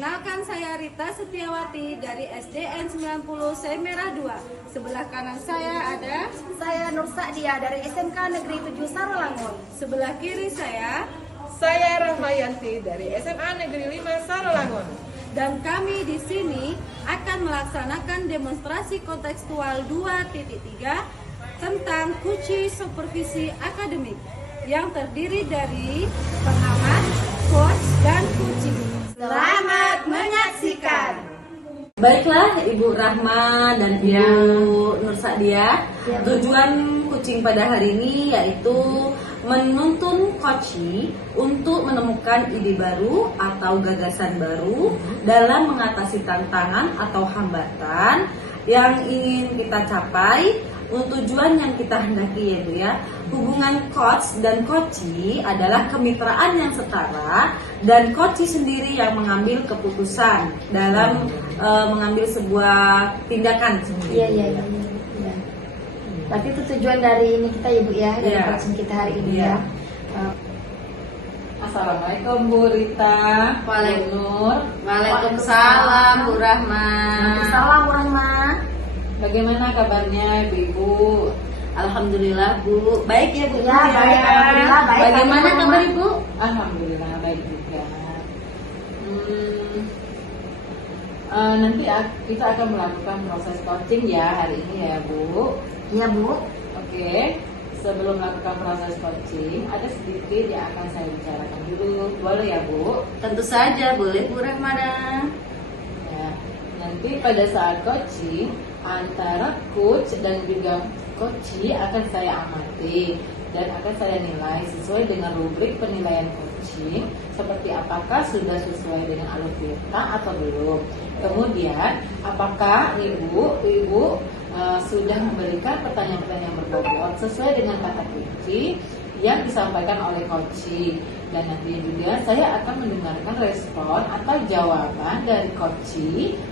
Perkenalkan, saya Rita Setiawati dari SDN 90 Semerah 2. Sebelah kanan saya ada Saya Nur Sa'dia dari SMK Negeri 7 Sarolangun. sebelah kiri saya, Rahmayanti dari SMA Negeri 5 Sarolangun. dan kami di sini akan melaksanakan demonstrasi kontekstual 2.3 tentang kunci supervisi akademik yang terdiri dari pengamat, coach, dan kucing. Selamat menyaksikan. Baiklah Ibu Rahma dan Ibu Nur Sa'dia, tujuan kucing pada hari ini yaitu menuntun koci untuk menemukan ide baru atau gagasan baru dalam mengatasi tantangan atau hambatan yang ingin kita capai untuk tujuan yang kita hendaki, ya Bu ya. Hubungan coach dan koci adalah kemitraan yang setara, dan koci sendiri yang mengambil keputusan dalam mengambil sebuah tindakan sendiri. Iya. Berarti itu tujuan dari ini kita ya Bu ya, dari Iya. coaching kita hari ini Iya. ya. Assalamualaikum Bu Rita. Bu Nur. Waalaikumsalam Bu Rahma. Salam Bu Rahma. Bagaimana kabarnya Ibu? Alhamdulillah Bu, baik ya Bu. Ya, baik, alhamdulillah baik. Bagaimana kabar Ibu? Alhamdulillah baik juga. Nanti kita akan melakukan proses coaching ya hari ini ya Bu. Iya Bu. Oke. Sebelum melakukan proses coaching, ada sedikit yang akan saya bicarakan dulu. Boleh ya Bu? Tentu saja boleh Bu Rahmana. Ya, nanti pada saat coaching antara coach dan juga coach akan saya amati dan akan saya nilai sesuai dengan rubrik penilaian coaching, seperti apakah sudah sesuai dengan alur kita atau belum. Kemudian apakah ibu sudah memberikan pertanyaan-pertanyaan berbobot sesuai dengan kata kunci yang disampaikan oleh coach. Dan nanti juga saya akan mendengarkan respon atau jawaban dari coach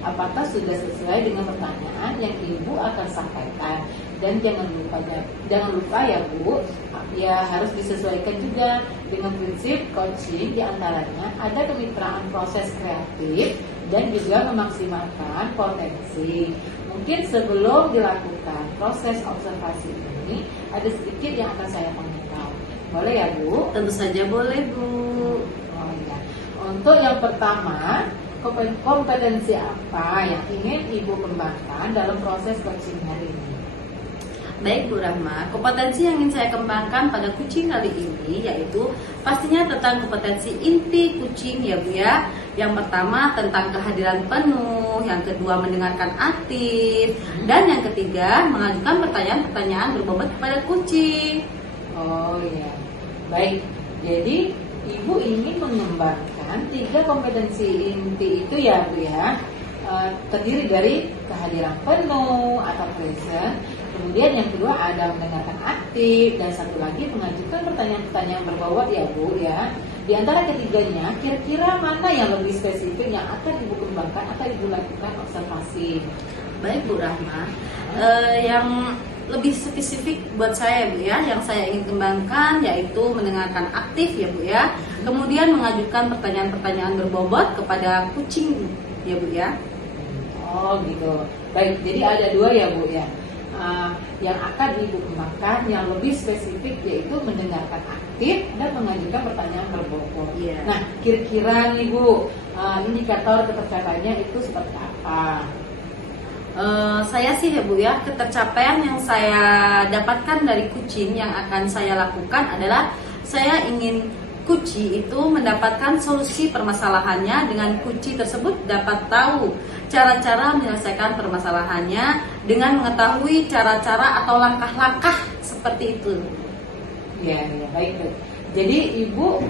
apakah sudah sesuai dengan pertanyaan yang ibu akan sampaikan. Dan jangan lupa ya Bu, ya harus disesuaikan juga dengan prinsip coaching, diantaranya ada kemitraan proses kreatif dan juga memaksimalkan potensi. Mungkin sebelum dilakukan proses observasi ini ada sedikit yang akan saya tanyakan. Boleh ya Bu? Tentu saja boleh Bu. Oh ya. Untuk yang pertama, kompetensi apa yang ingin Ibu kembangkan dalam proses coaching hari ini? Baik Bu Rahma, kompetensi yang ingin saya kembangkan pada kucing kali ini yaitu pastinya tentang kompetensi inti kucing ya Bu ya. Yang pertama tentang kehadiran penuh, yang kedua mendengarkan aktif, dan yang ketiga mengajukan pertanyaan-pertanyaan berbobot kepada kucing. Oh iya, baik. Jadi Ibu ingin mengembangkan 3 kompetensi inti itu ya Bu ya. Terdiri dari kehadiran penuh atau present. Kemudian yang kedua ada mendengarkan aktif, dan satu lagi mengajukan pertanyaan-pertanyaan berbobot ya Bu ya. Di antara ketiganya, kira-kira mana yang lebih spesifik yang akan Ibu kembangkan atau Ibu lakukan observasi? Baik Bu Rahma, yang lebih spesifik buat saya Bu ya, yang saya ingin kembangkan yaitu mendengarkan aktif ya Bu ya. Kemudian mengajukan pertanyaan-pertanyaan berbobot kepada kucing ya Bu ya. Oh gitu. Baik, jadi ada 2 ya Bu ya. Yang akan Ibu kembangkan yang lebih spesifik yaitu mendengarkan aktif dan mengajukan pertanyaan berbobot. Iya. Nah, kira-kira nih Bu, indikator ketercapaiannya itu seperti apa? Saya sih ya Bu ya, ketercapaian yang saya dapatkan dari kucing yang akan saya lakukan adalah saya ingin kucing itu mendapatkan solusi permasalahannya, dengan kucing tersebut dapat tahu cara-cara menyelesaikan permasalahannya dengan mengetahui cara-cara atau langkah-langkah seperti itu. Ya, baik. Jadi Ibu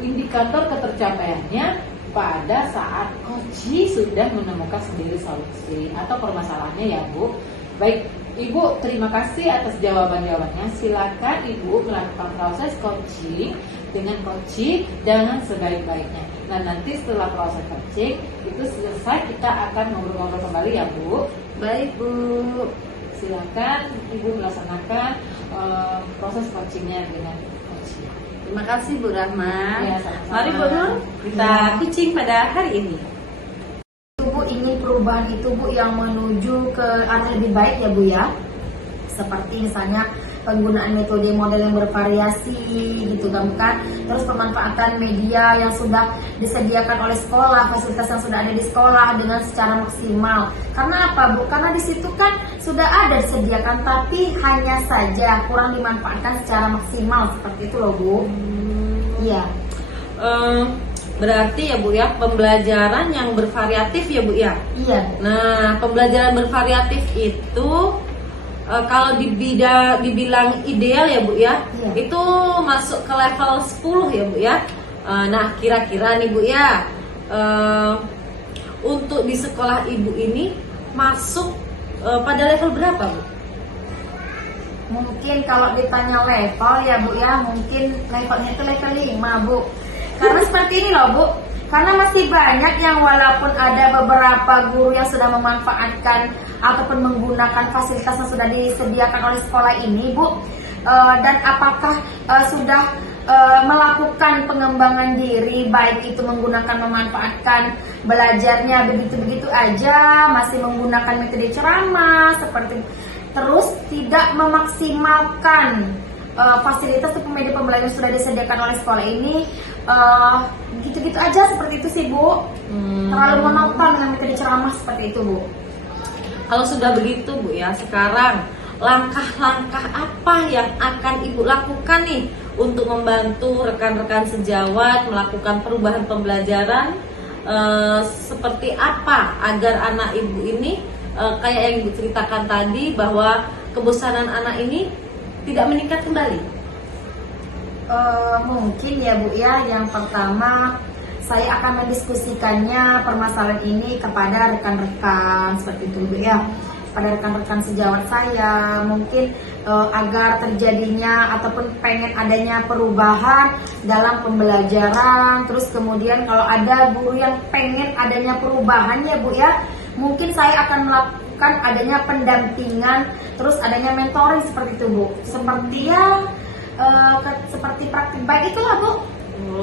indikator ketercapaiannya pada saat coach sudah menemukan sendiri solusi atau permasalahannya ya Bu. Baik, Ibu terima kasih atas jawaban-jawabannya. Silakan Ibu melakukan proses coaching dengan coaching dengan sebaik-baiknya. Nah nanti setelah proses coaching itu selesai, kita akan ngobrol-ngobrol kembali ya Bu. Baik Bu. Silakan Ibu melaksanakan proses coachingnya dengan coaching. Terima kasih Bu Rahma. Ya, sama-sama. Mari Bu Nur, kita kucing pada hari ini. ingin perubahan itu Bu yang menuju ke arah lebih baik ya Bu ya. Seperti misalnya penggunaan metode model yang bervariasi gitu kan, terus pemanfaatan media yang sudah disediakan oleh sekolah, fasilitas yang sudah ada di sekolah dengan secara maksimal. Karena apa Bu? Karena di situ kan sudah ada disediakan tapi hanya saja kurang dimanfaatkan secara maksimal seperti itu loh Bu. Iya. Berarti ya Bu ya, pembelajaran yang bervariatif ya Bu ya. Iya. Nah, pembelajaran bervariatif itu kalau dibilang ideal ya Bu ya, Iya. itu masuk ke level 10 ya Bu ya. Nah, kira-kira nih Bu ya, untuk di sekolah Ibu ini masuk pada level berapa Bu? Mungkin kalau ditanya level ya Bu ya, mungkin levelnya itu level 5 Bu. Karena seperti ini loh Bu, karena masih banyak yang walaupun ada beberapa guru yang sudah memanfaatkan ataupun menggunakan fasilitas yang sudah disediakan oleh sekolah ini Bu, dan apakah sudah melakukan pengembangan diri, baik itu menggunakan memanfaatkan belajarnya begitu-begitu aja, masih menggunakan metode ceramah seperti, terus tidak memaksimalkan fasilitas atau media pembelajaran yang sudah disediakan oleh sekolah ini, gitu-gitu aja seperti itu sih Bu. Terlalu monoton dengan metode ceramah seperti itu Bu. Kalau sudah begitu Bu ya, sekarang langkah-langkah apa yang akan Ibu lakukan nih untuk membantu rekan-rekan sejawat melakukan perubahan pembelajaran, seperti apa agar anak Ibu ini kayak yang Ibu ceritakan tadi, bahwa kebosanan anak ini tidak meningkat kembali? Mungkin ya Bu ya, yang pertama saya akan mendiskusikannya permasalahan ini kepada rekan-rekan seperti itu Bu ya, pada rekan-rekan sejawat saya, mungkin agar terjadinya ataupun pengen adanya perubahan dalam pembelajaran. Terus kemudian kalau ada guru yang pengen adanya perubahan ya Bu ya, mungkin saya akan melakukan adanya pendampingan, terus adanya mentoring seperti itu Bu, seperti ya seperti praktik baik itulah Bu.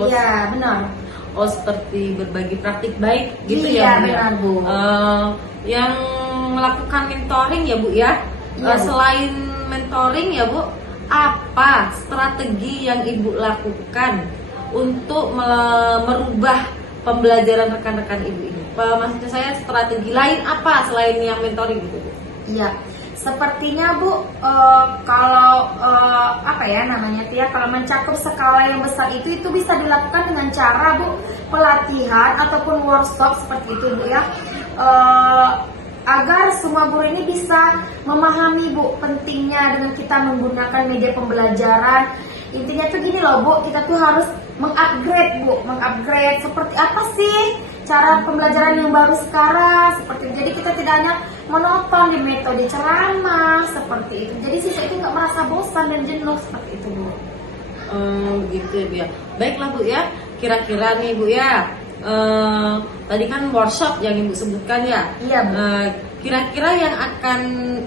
Iya benar. Oh, seperti berbagi praktik baik gitu Iya, ya Bu? benar Bu. Yang melakukan mentoring ya Bu ya. Iya, Bu. Selain mentoring ya Bu, apa strategi yang Ibu lakukan untuk merubah pembelajaran rekan-rekan Ibu ini? Maksudnya saya strategi lain apa selain yang mentoring gitu Bu? Iya, sepertinya Bu, kalau apa ya namanya ya, kalau mencakup skala yang besar itu bisa dilakukan dengan cara Bu, pelatihan ataupun workshop seperti itu Bu ya, agar semua guru ini bisa memahami Bu pentingnya dengan kita menggunakan media pembelajaran. Intinya tuh gini loh Bu, kita tuh harus mengupgrade Bu, mengupgrade seperti apa sih cara pembelajaran yang baru sekarang seperti itu. Jadi kita tidak hanya monoton di metode ceramah seperti itu. Jadi siswa itu nggak merasa bosan dan jenuh seperti itu Bu. Gitu ya Bu ya. Baiklah Bu ya, kira-kira nih Bu ya, tadi kan workshop yang Ibu sebutkan ya. Iya Bu. Kira-kira yang akan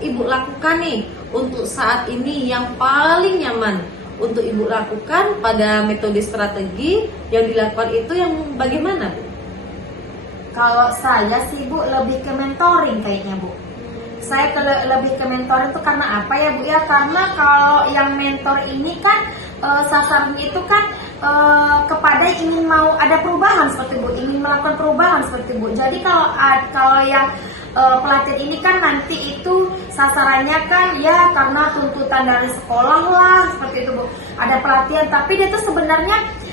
Ibu lakukan nih untuk saat ini yang paling nyaman untuk Ibu lakukan pada metode strategi yang dilakukan itu yang bagaimana Bu? Kalau saya sih Bu lebih ke mentoring kayaknya Bu. Saya lebih ke mentoring itu karena apa ya Bu ya? Karena kalau yang mentor ini kan sasarannya itu kan kepada ingin mau ada perubahan seperti Bu, ingin melakukan perubahan seperti Bu. Jadi kalau yang pelatihan ini kan nanti itu sasarannya kan ya karena tuntutan dari sekolah lah seperti itu Bu. Ada pelatihan tapi dia tuh sebenarnya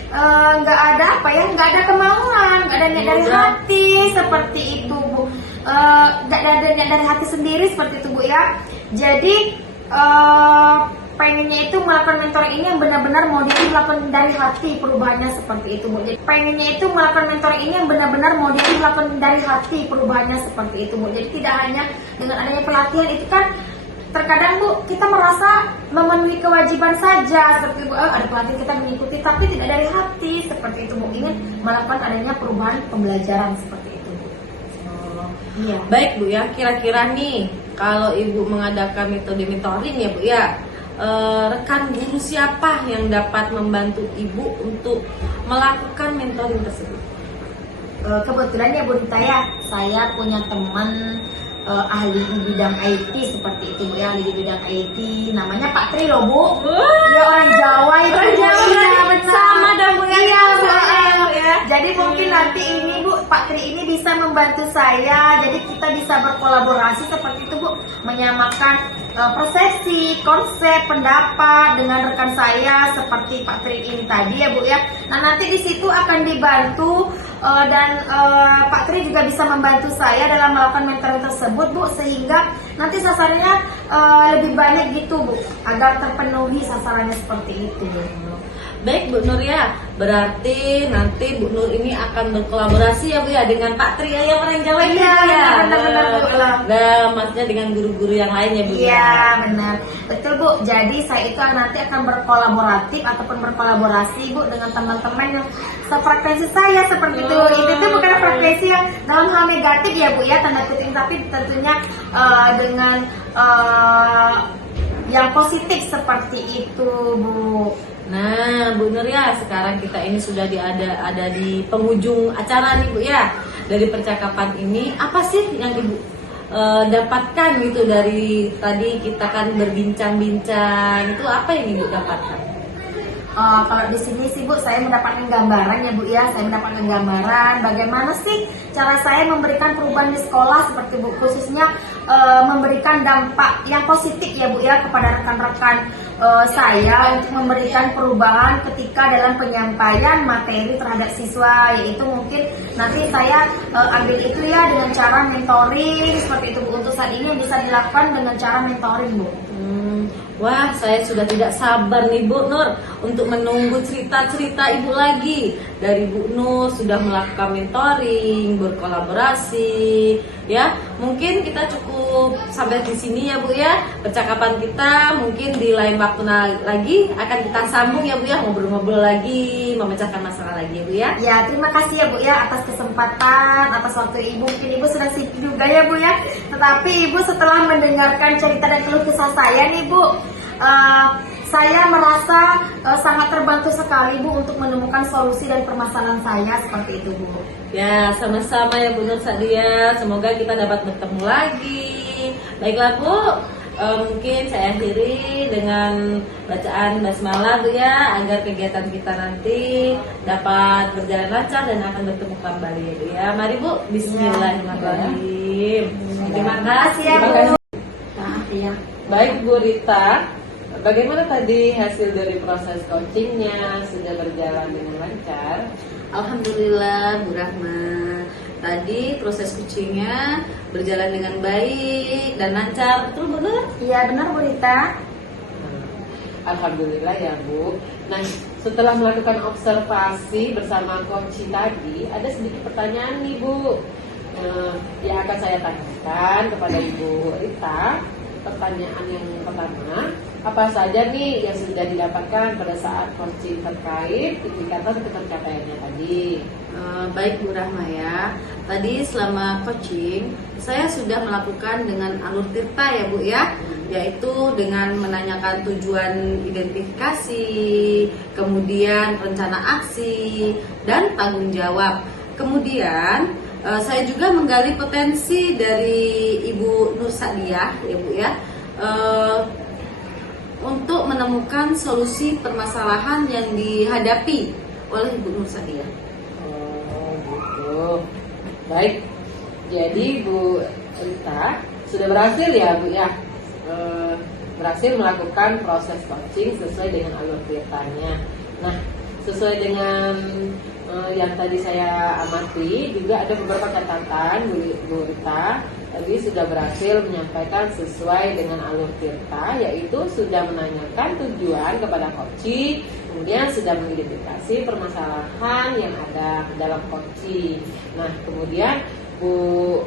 nggak ada apa ya, nggak ada kemauan, nggak ada niat dari hati seperti itu Bu, nggak ada niat dari hati sendiri seperti itu Bu ya. Jadi pengennya itu melakukan mentoring ini yang benar-benar mau dilakukan dari hati perubahannya seperti itu Bu. Jadi pengennya itu melakukan mentoring ini yang benar-benar mau dilakukan dari hati perubahannya seperti itu Bu. Jadi tidak hanya dengan adanya pelatihan itu kan terkadang Bu kita merasa memenuhi kewajiban saja seperti Bu, ada pelatihan kita mengikuti tapi tidak dari hati seperti itu Bu, ingin melakukan adanya perubahan pembelajaran seperti itu Bu. Iya. Baik Bu ya, kira-kira nih kalau Ibu mengadakan metode mentoring ya Bu ya, rekan guru siapa yang dapat membantu Ibu untuk melakukan mentoring tersebut? kebetulan ya Bu Rita ya, saya punya teman ahli di bidang IT seperti itu Bu ya, ahli di bidang IT namanya Pak Tri loh Bu. Dia orang Jawa itu. Orang Jawa Iya, berarti benar. sama dong Bu ya. Iya, Sama Bu. ya, Bu ya. Jadi mungkin nanti ini Bu, Pak Tri ini bisa membantu saya. Jadi kita bisa berkolaborasi seperti itu Bu, menyamakan persepsi, konsep, pendapat dengan rekan saya seperti Pak Tri ini tadi ya Bu ya. Nah nanti di situ akan dibantu dan Pak Tri juga bisa membantu saya dalam melakukan mentoring tersebut Bu, sehingga nanti sasarannya lebih banyak gitu Bu, agar terpenuhi sasarannya seperti itu Bu. Baik Bu Nur ya, berarti nanti Bu Nur ini akan berkolaborasi ya Bu ya dengan Pak Tri yang orang Jawa ini Iya, Bu ya. benar-benar Bu. Dan maksudnya dengan guru-guru yang lain ya Bu ya. Iya benar, betul Bu. Jadi saya itu nanti akan berkolaboratif ataupun berkolaborasi Bu dengan teman-teman yang sefrekuensi saya seperti itu. Itu tuh bukan frekuensi yang dalam hal negatif ya Bu ya, tanda kutip, tapi tentunya dengan yang positif seperti itu Bu. Nah, Bu Nur ya, sekarang kita ini sudah ada di penghujung acara nih Bu ya. Dari percakapan ini, apa sih yang Ibu dapatkan gitu dari tadi kita kan berbincang-bincang, itu apa yang Ibu dapatkan? Kalau di sini sih Bu, saya mendapatkan gambaran ya Bu ya, saya mendapatkan gambaran bagaimana sih cara saya memberikan perubahan di sekolah seperti Bu, khususnya memberikan dampak yang positif ya Bu ya kepada rekan-rekan saya untuk memberikan perubahan ketika dalam penyampaian materi terhadap siswa, yaitu mungkin nanti saya ambil itu ya dengan cara mentoring seperti itu Bu. Untuk saat ini yang bisa dilakukan dengan cara mentoring Bu. Wah, saya sudah tidak sabar nih Bu Nur untuk menunggu cerita-cerita Ibu lagi. Dari Bu Nur sudah melakukan mentoring, berkolaborasi, ya. Mungkin kita cukup sampai di sini ya Bu ya. Percakapan kita mungkin di lain waktu lagi akan kita sambung ya Bu ya, ngobrol-ngobrol lagi, memecahkan masalah lagi ya Bu ya. Ya, terima kasih ya Bu ya atas kesempatan, atas waktu Ibu. Mungkin Ibu sudah sibuk juga ya Bu ya. Tetapi Ibu setelah mendengarkan cerita dan keluh kesah saya nih Bu, saya merasa sangat terbantu sekali Bu untuk menemukan solusi dari permasalahan saya seperti itu Bu. Ya, sama-sama ya Bu Nur Sadia. Semoga kita dapat bertemu lagi. Baiklah Bu, mungkin saya akhiri dengan bacaan basmalah Bu ya, agar kegiatan kita nanti dapat berjalan lancar dan akan bertemu kembali ya Bu ya. Mari Bu, bismillahirrahmanirrahim. Terima kasih ya Bu. Maaf ya. Baik Bu Rita, bagaimana tadi hasil dari proses coachingnya? Sudah berjalan dengan lancar? Alhamdulillah Bu Rahma, tadi proses coachingnya berjalan dengan baik dan lancar, betul Bu Nur? Iya benar Bu Rita. Alhamdulillah ya Bu. Nah, setelah melakukan observasi bersama coach tadi, ada sedikit pertanyaan nih Bu, yang akan saya tanyakan kepada Ibu Rita. Pertanyaan yang pertama, apa saja nih yang sudah didapatkan pada saat coaching terkait indikator pencapaiannya tadi? Baik Bu Rahma ya, tadi selama coaching saya sudah melakukan dengan alur tirta ya Bu ya, yaitu dengan menanyakan tujuan identifikasi, kemudian rencana aksi, dan tanggung jawab. Kemudian saya juga menggali potensi dari Ibu Nur Sadia ya Bu ya, untuk menemukan solusi permasalahan yang dihadapi oleh Ibu Nur Sadia. Oh gitu. Baik. Jadi Bu Rita sudah berhasil ya Bu ya, berhasil melakukan proses coaching sesuai dengan alur ceritanya. Nah, sesuai dengan yang tadi saya amati, juga ada beberapa catatan Bu Rita tadi sudah berhasil menyampaikan sesuai dengan alur tirta, yaitu sudah menanyakan tujuan kepada coaching, kemudian sudah mengidentifikasi permasalahan yang ada dalam coaching. Nah, kemudian Ibu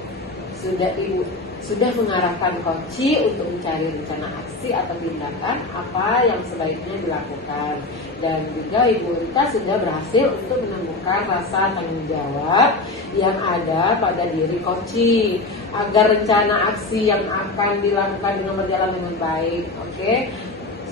sudah mengarahkan coaching untuk mencari rencana aksi atau tindakan apa yang sebaiknya dilakukan, dan juga Ibu Rita sudah berhasil untuk menemukan rasa tanggung jawab yang ada pada diri coaching agar rencana aksi yang akan dilakukan dengan berjalan dengan baik. Oke,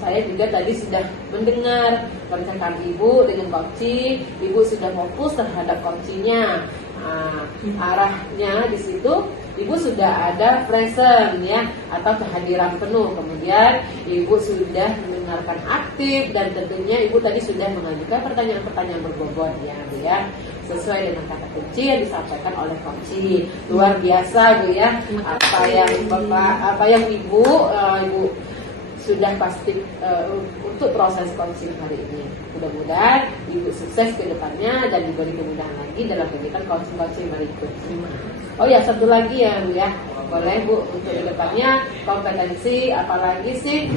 saya juga tadi sudah mendengar percakapan Ibu dengan coaching. Ibu sudah fokus terhadap coachingnya. Nah, arahnya di situ Ibu sudah ada present ya, atau kehadiran penuh. Kemudian Ibu sudah mendengarkan aktif, dan tentunya Ibu tadi sudah mengajukan pertanyaan-pertanyaan berbobot ya Bu ya, sesuai dengan kata kunci yang disampaikan oleh Koci. Luar biasa Bu ya, apa yang Ibu sudah pasti untuk proses coaching hari ini. Mudah-mudahan Ibu sukses ke depannya dan diberi kemudahan lagi dalam kegiatan coaching berikutnya. Oh ya, satu lagi ya Bu ya, boleh Bu untuk ke depannya kompetensi apalagi sih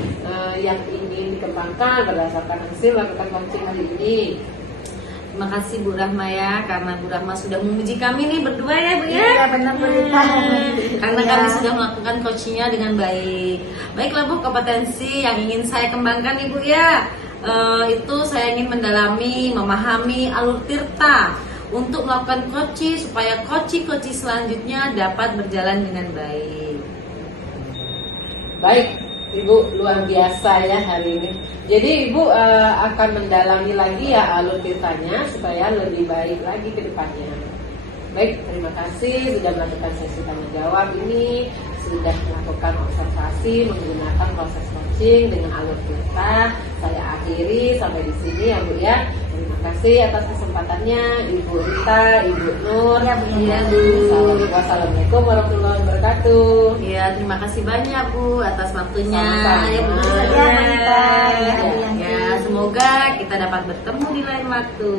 yang ingin dikembangkan berdasarkan hasil lakukan coaching hari ini. Terima kasih Bu Rahma ya, karena Bu Rahma sudah memuji kami nih berdua ya Bu ya. Iya benar Bu Rita. Karena Iya. kami sudah melakukan coachingnya dengan baik. Baiklah Bu, kompetensi yang ingin saya kembangkan Ibu ya, itu saya ingin mendalami, memahami alur tirta untuk melakukan coaching supaya coaching selanjutnya dapat berjalan dengan baik. Baik, Ibu luar biasa ya hari ini. Jadi Ibu akan mendalami lagi ya alur tirtanya supaya lebih baik lagi ke depannya. Baik, terima kasih sudah melakukan sesi tanya jawab ini, sudah melakukan observasi menggunakan proses coaching dengan alur tirta. Saya akhiri sampai di sini ya Bu ya. Terima kasih atas kesempatannya Ibu Rita, Ibu Nur. Ya Bu. Iya Bu. Wassalamualaikum warahmatullahi wabarakatuh. Ya, terima kasih banyak Bu atas waktunya. Sama-sama. Ya, Bu. Ya, Bu Rita. Ya, Bu Ya, Yanti. ya, semoga kita dapat bertemu di lain waktu.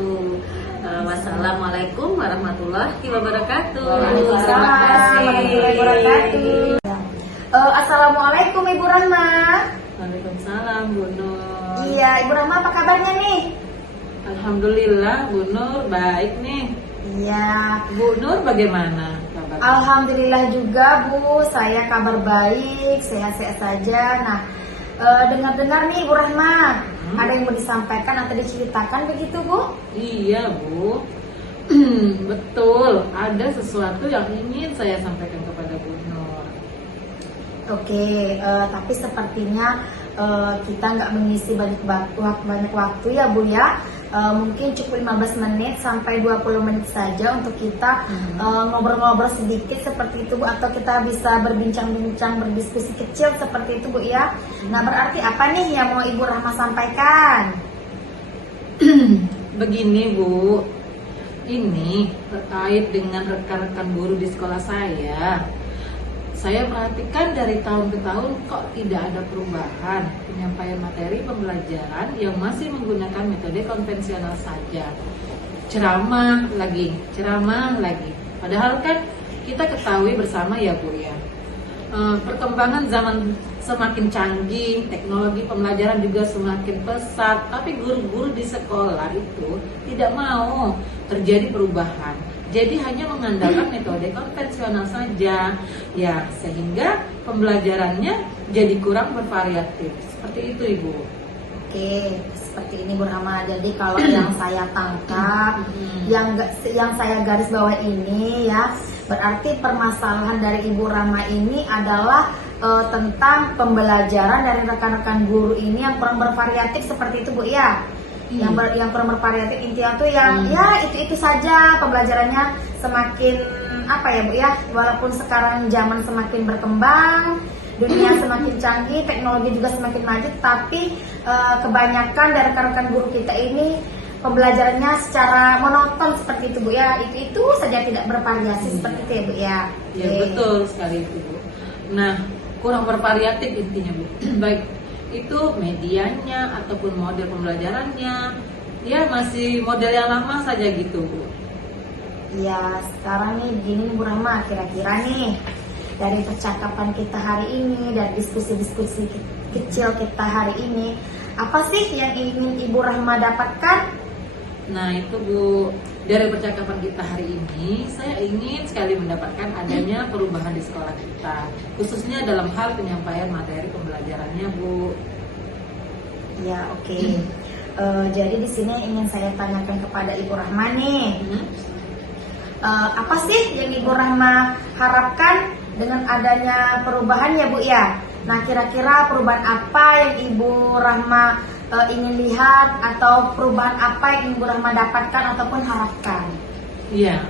Wassalamualaikum warahmatullahi wabarakatuh. Waalaikumsalam Terima kasih. warahmatullahi wabarakatuh. Assalamualaikum Ibu Rahma. Waalaikumsalam Bu Nur. Iya, Ibu Rahma apa kabarnya nih? Alhamdulillah Bu Nur baik nih. Iya. Bu Nur bagaimana kabarnya? Alhamdulillah juga Bu, saya kabar baik, sehat-sehat saja. Nah, dengar-dengar nih Ibu Rahma, ada yang mau disampaikan atau diceritakan begitu Bu? Iya Bu. Betul, ada sesuatu yang ingin saya sampaikan kepada Bu Nur. Oke, tapi sepertinya kita nggak mengisi banyak waktu ya Bu ya. Mungkin cukup 15 menit sampai 20 menit saja untuk kita ngobrol-ngobrol sedikit seperti itu Bu, atau kita bisa berbincang-bincang, berdiskusi kecil seperti itu Bu ya. Nah, berarti apa nih yang mau Ibu Rahma sampaikan? Begini Bu, ini terkait dengan rekan-rekan guru di sekolah saya. Saya perhatikan dari tahun ke tahun kok tidak ada perubahan penyampaian materi pembelajaran yang masih menggunakan metode konvensional saja. Ceramah lagi. Padahal kan kita ketahui bersama ya Bu ya, perkembangan zaman semakin canggih, teknologi pembelajaran juga semakin pesat, tapi guru-guru di sekolah itu tidak mau terjadi perubahan. Jadi hanya mengandalkan metode konvensional saja, ya sehingga pembelajarannya jadi kurang bervariatif. Seperti itu Ibu. Oke, seperti ini Bu Rahma. Jadi kalau yang saya tangkap, yang saya garis bawah ini ya, berarti permasalahan dari Ibu Rahma ini adalah tentang pembelajaran dari rekan-rekan guru ini yang kurang bervariatif seperti itu Bu ya. Yang kurang bervariatif intinya tuh yang ya itu saja, pembelajarannya semakin apa ya Bu ya, walaupun sekarang zaman semakin berkembang, dunia semakin canggih, teknologi juga semakin maju, tapi kebanyakan dari rekan-rekan guru kita ini pembelajarannya secara monoton seperti itu Bu ya, itu saja tidak bervariasi seperti itu ya Bu ya. Ya Oke. betul sekali itu Bu. Nah, kurang bervariatif intinya Bu. Baik itu medianya ataupun model pembelajarannya, ya masih model yang lama saja gitu Bu. Ya sekarang nih gini Bu Rahma, kira-kira nih dari percakapan kita hari ini, dari diskusi-diskusi kecil kita hari ini, apa sih yang ingin Ibu Rahma dapatkan? Nah itu Bu, dari percakapan kita hari ini, saya ingin sekali mendapatkan adanya perubahan di sekolah kita, khususnya dalam hal penyampaian materi pembelajarannya Bu. Ya oke. Jadi di sini ingin saya tanyakan kepada Ibu Rahma nih, apa sih yang Ibu Rahma harapkan dengan adanya perubahan ya Bu ya? Nah kira-kira perubahan apa yang Ibu Rahma ingin lihat, atau perubahan apa yang Ibu Rahma dapatkan ataupun harapkan? Iya,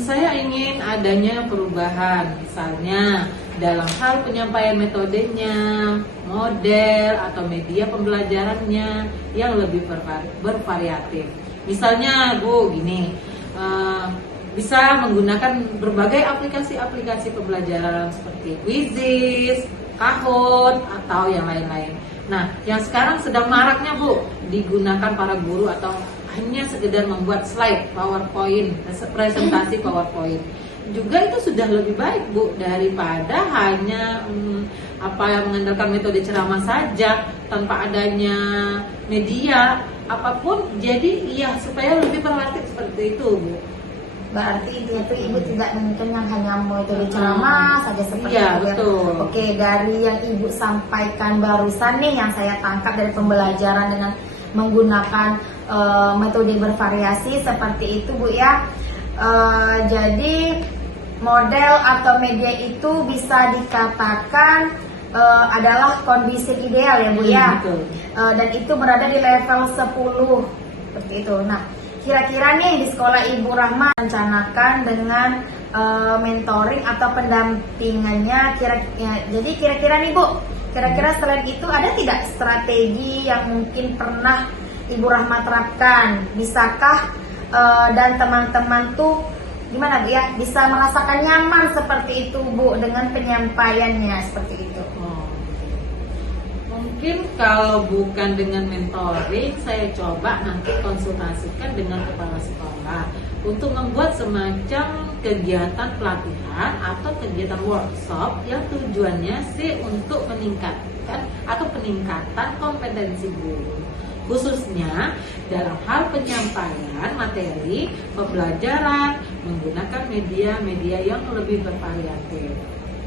Saya ingin adanya perubahan, misalnya dalam hal penyampaian metodenya, model atau media pembelajarannya yang lebih bervariatif. Misalnya Bu, gini, bisa menggunakan berbagai aplikasi-aplikasi pembelajaran seperti Quizizz, Kahoot, atau yang lain-lain. Nah, yang sekarang sedang maraknya Bu, digunakan para guru atau hanya sekedar membuat slide PowerPoint, presentasi PowerPoint. Juga itu sudah lebih baik Bu daripada hanya mengandalkan metode ceramah saja tanpa adanya media apapun. Jadi ya supaya lebih berlatih seperti itu Bu. Berarti itu Ibu tidak mungkin yang hanya metode ceramah saja seperti Iya, itu. betul. Oke, dari yang Ibu sampaikan barusan nih yang saya tangkap dari pembelajaran dengan menggunakan metode bervariasi seperti itu Bu ya. Jadi model atau media itu bisa dikatakan adalah kondisi ideal ya Bu ya. Betul. Dan itu berada di level 10 seperti itu. Nah, kira-kira nih di sekolah Ibu Rahma rencanakan dengan mentoring atau pendampingannya jadi kira-kira nih Bu, kira-kira selain itu ada tidak strategi yang mungkin pernah Ibu Rahma terapkan? Bisakah dan teman-teman tuh gimana Bu ya, bisa merasakan nyaman seperti itu Bu dengan penyampaiannya seperti itu? Mungkin kalau bukan dengan mentoring, saya coba nanti konsultasikan dengan kepala sekolah untuk membuat semacam kegiatan pelatihan atau kegiatan workshop yang tujuannya sih untuk meningkatkan atau peningkatan kompetensi guru, khususnya dalam hal penyampaian materi pembelajaran menggunakan media-media yang lebih bervariatif.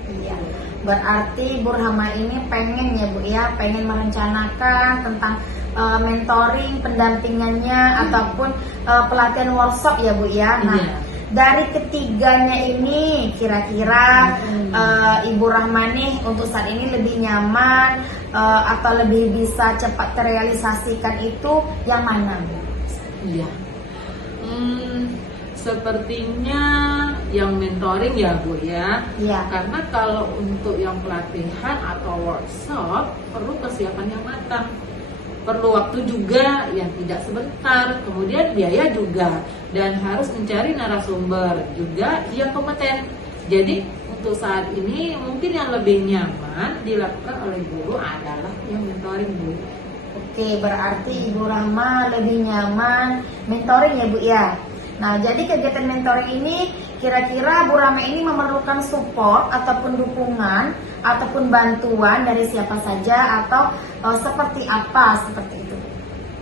Iya, berarti Bu Rahma ini pengen ya Bu ya, pengen merencanakan tentang mentoring, pendampingannya ataupun pelatihan workshop ya Bu ya. Nah, Iya. dari ketiganya ini kira-kira Ibu Rahma nih untuk saat ini lebih nyaman atau lebih bisa cepat terrealisasikan itu yang mana Bu? Iya. Sepertinya yang mentoring ya Bu ya. Iya. Karena kalau untuk yang pelatihan atau workshop perlu persiapan yang matang. Perlu waktu juga yang tidak sebentar, kemudian biaya juga, dan harus mencari narasumber juga yang kompeten. Jadi untuk saat ini mungkin yang lebih nyaman dilakukan oleh guru adalah yang mentoring Bu. Oke, berarti Ibu Rahma lebih nyaman mentoring ya Bu ya. Nah, jadi kegiatan mentoring ini kira-kira Bu Rahma ini memerlukan support ataupun dukungan ataupun bantuan dari siapa saja atau seperti apa seperti itu?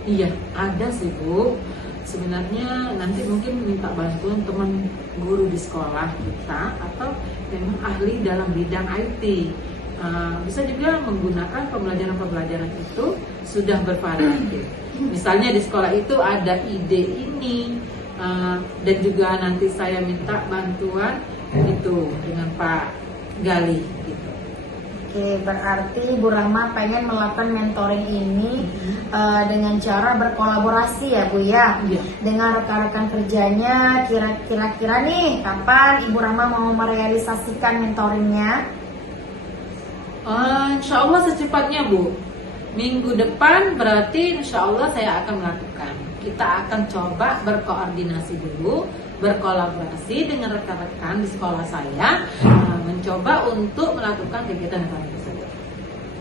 Iya, ada sih Bu. Sebenarnya nanti mungkin minta bantuan teman guru di sekolah kita atau memang ahli dalam bidang IT. Bisa juga menggunakan pembelajaran-pembelajaran itu sudah bervariatif. Misalnya di sekolah itu ada ide ini, dan juga nanti saya minta bantuan itu dengan Pak Gali gitu. Oke, berarti Bu Rahma pengen melakukan mentoring ini dengan cara berkolaborasi ya Bu ya, Iya. dengan rekan-rekan kerjanya. Kira-kira nih kapan Ibu Rahma mau merealisasikan mentoringnya? Insya Allah secepatnya Bu. Minggu depan berarti insya Allah saya akan melakukan. Kita akan coba berkoordinasi dulu, berkolaborasi dengan rekan-rekan di sekolah saya, mencoba untuk melakukan kegiatan tersebut.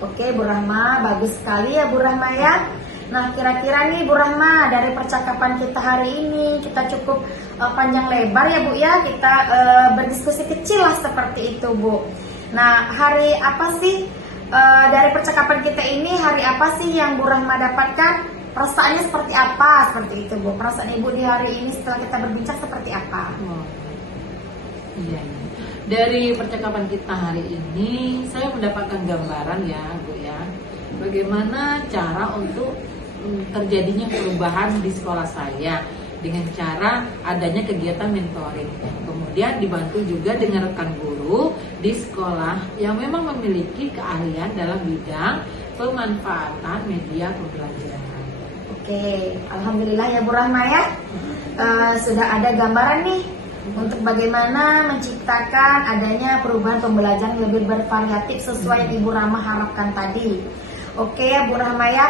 Oke Bu Rahma, bagus sekali ya Bu Rahma ya. Nah, kira-kira nih Bu Rahma, dari percakapan kita hari ini kita cukup panjang lebar ya Bu ya. Kita berdiskusi kecil lah seperti itu Bu. Nah, hari apa sih dari percakapan kita ini, hari apa sih yang Bu Rahma dapatkan? Perasaannya seperti apa? Seperti itu Bu. Perasaan Ibu di hari ini setelah kita berbincang seperti apa? Iya. Dari percakapan kita hari ini, saya mendapatkan gambaran ya Bu ya, bagaimana cara untuk terjadinya perubahan di sekolah saya dengan cara adanya kegiatan mentoring. Kemudian dibantu juga dengan rekan guru di sekolah yang memang memiliki keahlian dalam bidang pemanfaatan media pembelajaran. Oke, alhamdulillah ya Bu Rahma ya. Sudah ada gambaran nih untuk bagaimana menciptakan adanya perubahan pembelajaran yang lebih bervariatif sesuai yang Ibu Rahma harapkan tadi. Oke ya Bu Rahma ya,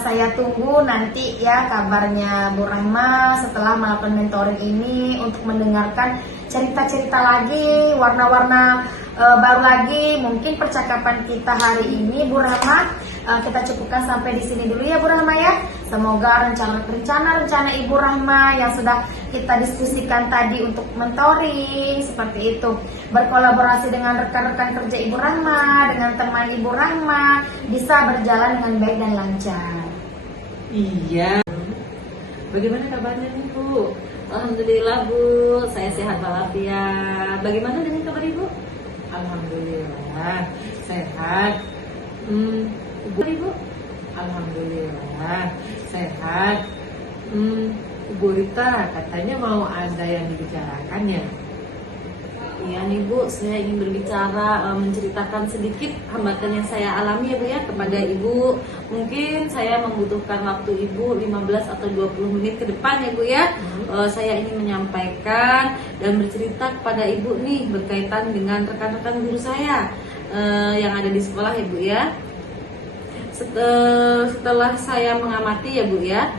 saya tunggu nanti ya kabarnya Bu Rahma setelah melakukan mentoring ini untuk mendengarkan cerita-cerita lagi, warna-warna baru lagi. Mungkin percakapan kita hari ini Bu Rahma kita cukupkan sampai di sini dulu ya Bu Rahma ya. Semoga rencana Ibu Rahma yang sudah kita diskusikan tadi untuk mentoring seperti itu, berkolaborasi dengan rekan-rekan kerja Ibu Rahma, dengan teman Ibu Rahma, bisa berjalan dengan baik dan lancar. Iya. Bagaimana kabarnya nih Bu? Alhamdulillah Bu, saya sehat walafiat. Bagaimana dengan kabar Ibu? Alhamdulillah sehat. Ibu? Alhamdulillah sehat. Bu Rita katanya mau ada yang dibicarakan ya? Iya nih Bu, saya ingin berbicara, menceritakan sedikit hambatan yang saya alami ya Bu ya kepada Ibu. Mungkin saya membutuhkan waktu Ibu 15 atau 20 menit ke depan ya Bu ya. Saya ingin menyampaikan dan bercerita kepada Ibu nih berkaitan dengan rekan-rekan guru saya yang ada di sekolah ya Bu ya. Setelah saya mengamati ya Bu ya,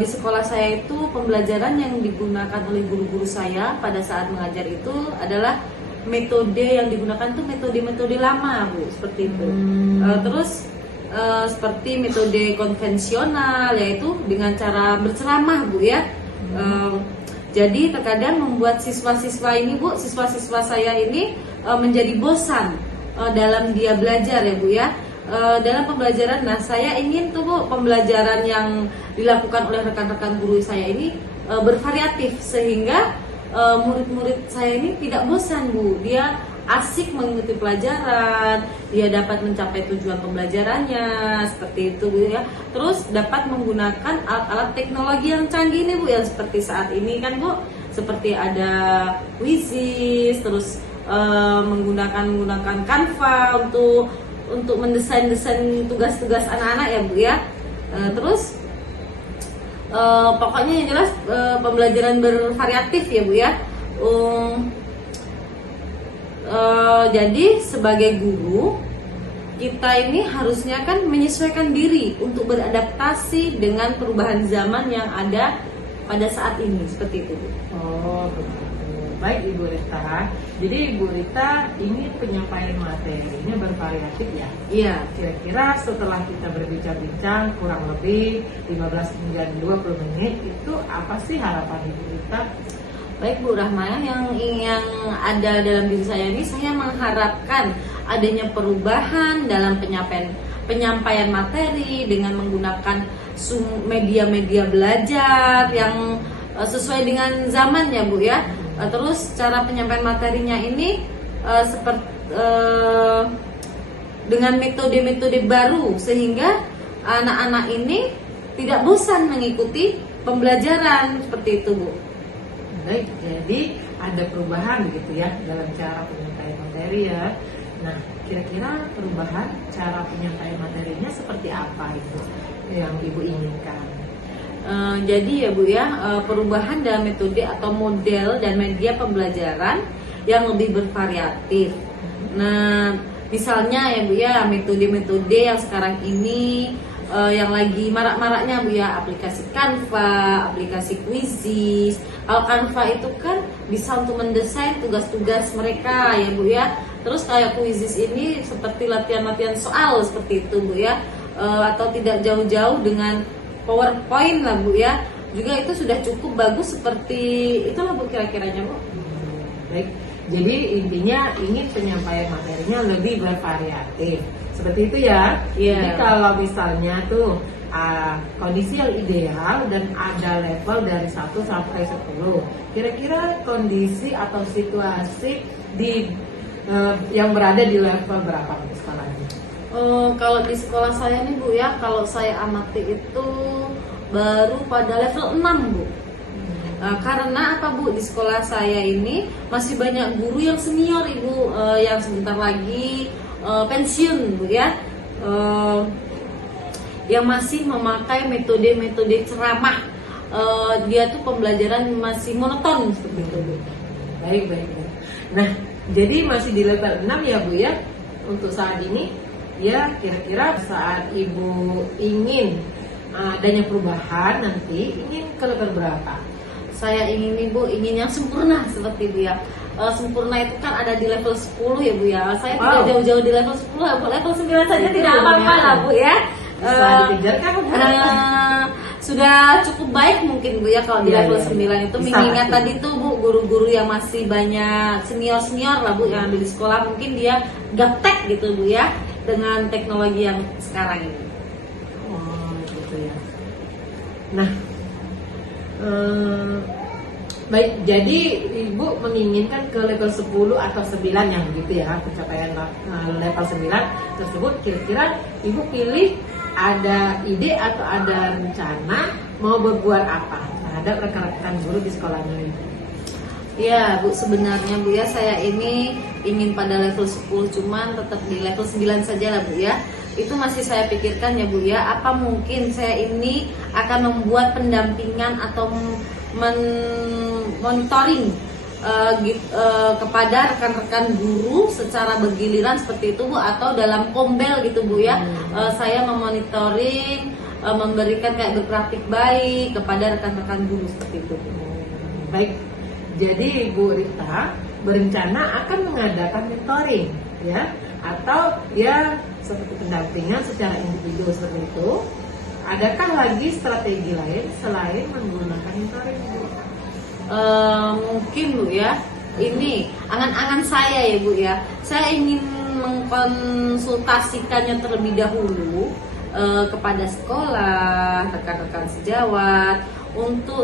di sekolah saya itu pembelajaran yang digunakan oleh guru-guru saya pada saat mengajar itu adalah metode yang digunakan itu metode-metode lama Bu, seperti itu. Terus seperti metode konvensional, yaitu dengan cara berceramah Bu ya. Jadi terkadang membuat siswa-siswa ini Bu, siswa-siswa saya ini menjadi bosan dalam dia belajar ya Bu ya. Dalam pembelajaran, nah saya ingin tuh Bu, pembelajaran yang dilakukan oleh rekan-rekan guru saya ini bervariatif sehingga murid-murid saya ini tidak bosan Bu, dia asik mengikuti pelajaran, dia dapat mencapai tujuan pembelajarannya seperti itu Bu ya. Terus dapat menggunakan alat-alat teknologi yang canggih nih Bu, yang seperti saat ini kan Bu, seperti ada Quizzes, terus menggunakan Canva untuk mendesain tugas-tugas anak-anak ya Bu ya. Terus pokoknya yang jelas pembelajaran bervariatif ya Bu ya. Jadi sebagai guru kita ini harusnya kan menyesuaikan diri untuk beradaptasi dengan perubahan zaman yang ada pada saat ini, seperti itu Bu. Oh begitu. Baik Ibu Rita. Jadi Ibu Rita ini penyampaian materinya bervariatif ya. Iya. Kira-kira setelah kita berbincang-bincang kurang lebih 15 hingga 20 menit itu apa sih harapan Ibu Rita? Baik Bu Rahma, yang ada dalam diri saya ini, saya mengharapkan adanya perubahan dalam penyampaian materi dengan menggunakan media-media belajar yang sesuai dengan zaman ya Bu ya. Terus cara penyampaian materinya ini dengan metode-metode baru sehingga anak-anak ini tidak bosan mengikuti pembelajaran seperti itu Bu. Baik, jadi ada perubahan gitu ya dalam cara penyampaian materi ya. Nah, kira-kira perubahan cara penyampaian materinya seperti apa itu yang Ibu inginkan? Jadi ya Bu ya, perubahan dalam metode atau model dan media pembelajaran yang lebih bervariatif. Nah, misalnya ya Bu ya, metode-metode yang sekarang ini yang lagi marak-maraknya Bu ya, aplikasi Canva, aplikasi Quizzes. Kalau Canva itu kan bisa untuk mendesain tugas-tugas mereka ya Bu ya. Terus kayak Quizzes ini seperti latihan-latihan soal seperti itu Bu ya, atau tidak jauh-jauh dengan PowerPoint lah Bu ya, juga itu sudah cukup bagus seperti itulah Bu kira-kiranya Bu. Baik, jadi intinya ingin penyampaian materinya lebih bervariatif, seperti itu ya. Iya. Jadi kalau misalnya tuh kondisi yang ideal dan ada level dari 1 sampai 10, kira-kira kondisi atau situasi di yang berada di level berapa nih skalanya? Kalau di sekolah saya nih Bu ya, kalau saya amati itu baru pada level 6 Bu. Karena apa Bu, di sekolah saya ini masih banyak guru yang senior Ibu, yang sebentar lagi pensiun Bu ya, yang masih memakai metode-metode ceramah dia tuh pembelajaran masih monoton seperti itu Bu. Baik. Nah, jadi masih di level 6 ya Bu ya untuk saat ini. Ya, kira-kira saat Ibu ingin adanya perubahan nanti, ingin ke level berapa? Saya ingin nih Bu, ingin yang sempurna seperti Bu ya. Sempurna itu kan ada di level 10 ya Bu ya. Saya tidak jauh-jauh di level 10 lah Bu. Level 9 saja tidak apa-apa lah Bu ya. Bisa dikejar kan Bu? Sudah cukup baik mungkin Bu ya kalau di level 9 itu, Bisa, mengingat pasti. tadi tuh Bu, guru-guru yang masih banyak senior-senior lah Bu yang ada di sekolah, mungkin dia gaptek gitu Bu ya dengan teknologi yang sekarang ini. Oh, gitu ya. Nah, baik, jadi Ibu menginginkan ke level 10 atau 9 yang begitu ya, pencapaian level 9 tersebut. Kira-kira Ibu pilih ada ide atau ada rencana mau berbuat apa terhadap rekan-rekan guru di sekolahnya Ibu? Ya Bu, sebenarnya Bu ya saya ini ingin pada level 10, cuman tetap di level 9 saja lah Bu ya. Itu masih saya pikirkan ya Bu ya, apa mungkin saya ini akan membuat pendampingan atau monitoring kepada rekan-rekan guru secara bergiliran seperti itu Bu, atau dalam kombel gitu Bu ya. Saya memonitoring, memberikan kayak berpraktik baik kepada rekan-rekan guru seperti itu Bu. Baik, jadi Bu Rita berencana akan mengadakan mentoring ya, atau ya seperti pendampingan secara individu seperti itu. Adakah lagi strategi lain selain menggunakan mentoring Bu? Mungkin Bu ya, ini angan-angan saya ya Bu ya, saya ingin mengkonsultasikannya terlebih dahulu kepada sekolah, rekan-rekan sejawat untuk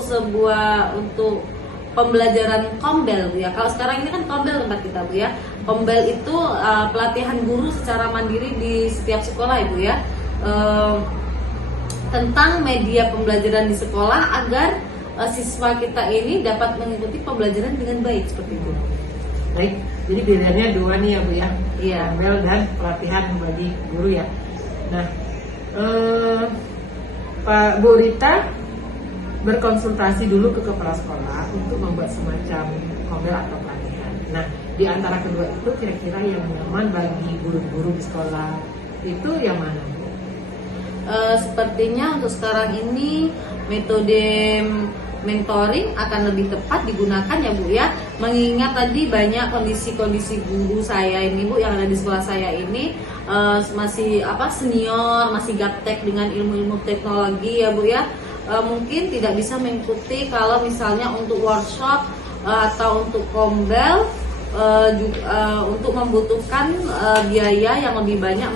pembelajaran kombel Bu ya. Kalau sekarang ini kan kombel tempat kita Bu ya. Kombel itu pelatihan guru secara mandiri di setiap sekolah ya Bu ya, tentang media pembelajaran di sekolah agar siswa kita ini dapat mengikuti pembelajaran dengan baik seperti itu. Baik, jadi pilihannya dua nih ya Bu ya, Iya. kombel dan pelatihan bagi guru ya. Nah, Pak Bu Rita berkonsultasi dulu ke kepala sekolah untuk membuat semacam kombel atau pelatihan. Nah, di antara kedua itu kira-kira yang nyaman bagi guru-guru di sekolah itu yang mana Bu? Sepertinya untuk sekarang ini metode mentoring akan lebih tepat digunakan ya Bu ya, mengingat tadi banyak kondisi-kondisi guru saya ini Bu yang ada di sekolah saya ini masih senior, masih gaptek dengan ilmu-ilmu teknologi ya Bu ya. Mungkin tidak bisa mengikuti kalau misalnya untuk workshop atau untuk kombel, untuk membutuhkan biaya yang lebih banyak,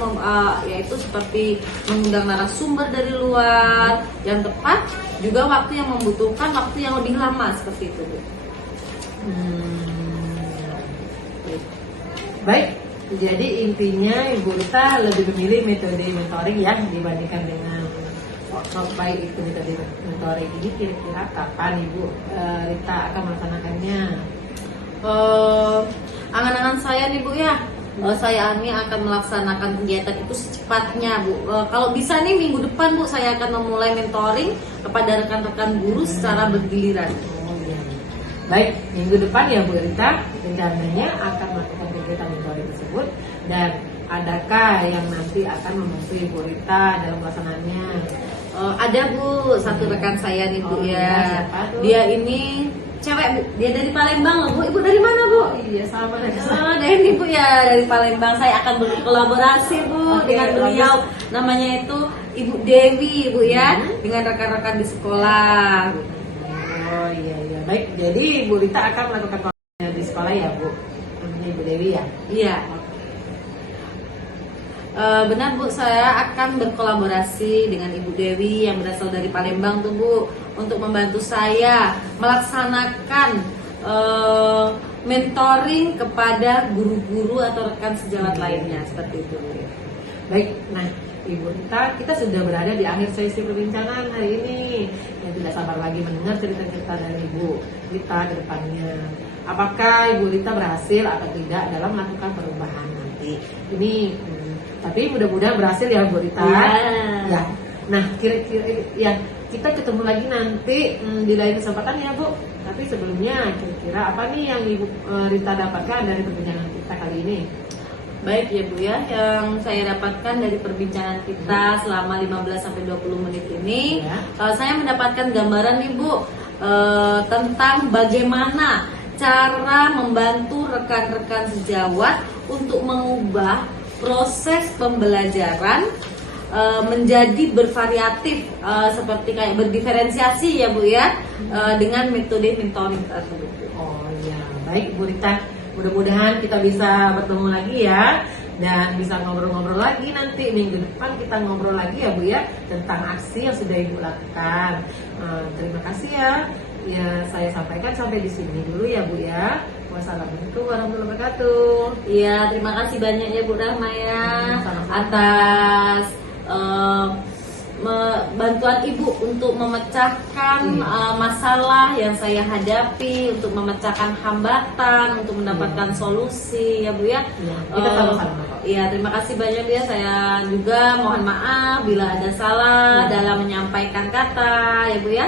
yaitu seperti mengundang narasumber dari luar yang tepat, juga waktu yang membutuhkan waktu yang lebih lama seperti itu Bu. Baik, jadi intinya Ibu Rita lebih memilih metode mentoring ya dibandingkan dengan workshop. Baik itu metode mentoring ini, kira-kira kapan Ibu Rita akan melaksanakannya? Angan-angan saya nih Bu ya, saya ini akan melaksanakan kegiatan itu secepatnya Bu. Kalau bisa nih minggu depan Bu, saya akan memulai mentoring kepada rekan-rekan guru secara bergiliran. Oh iya. Baik, minggu depan ya Bu Rita rencananya akan melakukan kegiatan mentoring tersebut. Dan adakah yang nanti akan membantu Ibu Rita dalam pelaksanaannya? Ada Bu, satu rekan saya nih Bu Oh, ya. iya, siapa tuh? Dia ini cewek Bu, dia dari Palembang loh Bu. Ibu dari mana Bu? Oh iya, sama dari Dari ini Bu ya, dari Palembang. Saya akan berkolaborasi Bu Oke, dengan beliau. Namanya itu Ibu Dewi Bu ya, dengan rekan-rekan di sekolah. Oh iya, baik. Jadi Bu Rita akan melakukan konsultasi di sekolah ya Bu, namanya Ibu Dewi ya. Iya. Benar Bu, saya akan berkolaborasi dengan Ibu Dewi yang berasal dari Palembang tuh Bu, untuk membantu saya melaksanakan mentoring kepada guru-guru atau rekan sejawat lainnya seperti itu Bu. Baik, nah Ibu Rita, kita sudah berada di akhir sesi perbincangan hari ini. Yang tidak sabar lagi mendengar cerita-cerita dari Ibu Rita ke depannya. Apakah Ibu Rita berhasil atau tidak dalam melakukan perubahan nanti? Ini tapi mudah-mudahan berhasil ya Bu Rita. Iya. Ya. Nah, kira-kira ya kita ketemu lagi nanti di lain kesempatan ya Bu. Tapi sebelumnya kira-kira apa nih yang Ibu Rita dapatkan dari perbincangan kita kali ini? Baik ya Bu ya, yang saya dapatkan dari perbincangan kita selama 15-20 menit ini, Ya. Saya mendapatkan gambaran nih Bu, tentang bagaimana cara membantu rekan-rekan sejawat untuk mengubah proses pembelajaran menjadi bervariatif, seperti kayak berdiferensiasi ya Bu ya, dengan metode mentoring tersebut. Oh ya, baik Bu Rita. Mudah-mudahan kita bisa bertemu lagi ya, dan bisa ngobrol-ngobrol lagi nanti minggu depan, kita ngobrol lagi ya Bu ya tentang aksi yang sudah Ibu lakukan. Terima kasih ya. Ya, saya sampaikan sampai di sini dulu ya Bu ya. Wassalamualaikum warahmatullahi wabarakatuh. Iya, terima kasih banyak ya Bu Rahma ya Sama-sama. atas bantuan Ibu untuk memecahkan masalah yang saya hadapi, untuk memecahkan hambatan, untuk mendapatkan solusi ya Bu ya. Iya, kita sama-sama kok. Iya, terima kasih banyak ya. Saya juga mohon maaf bila ada salah dalam menyampaikan kata ya Bu ya.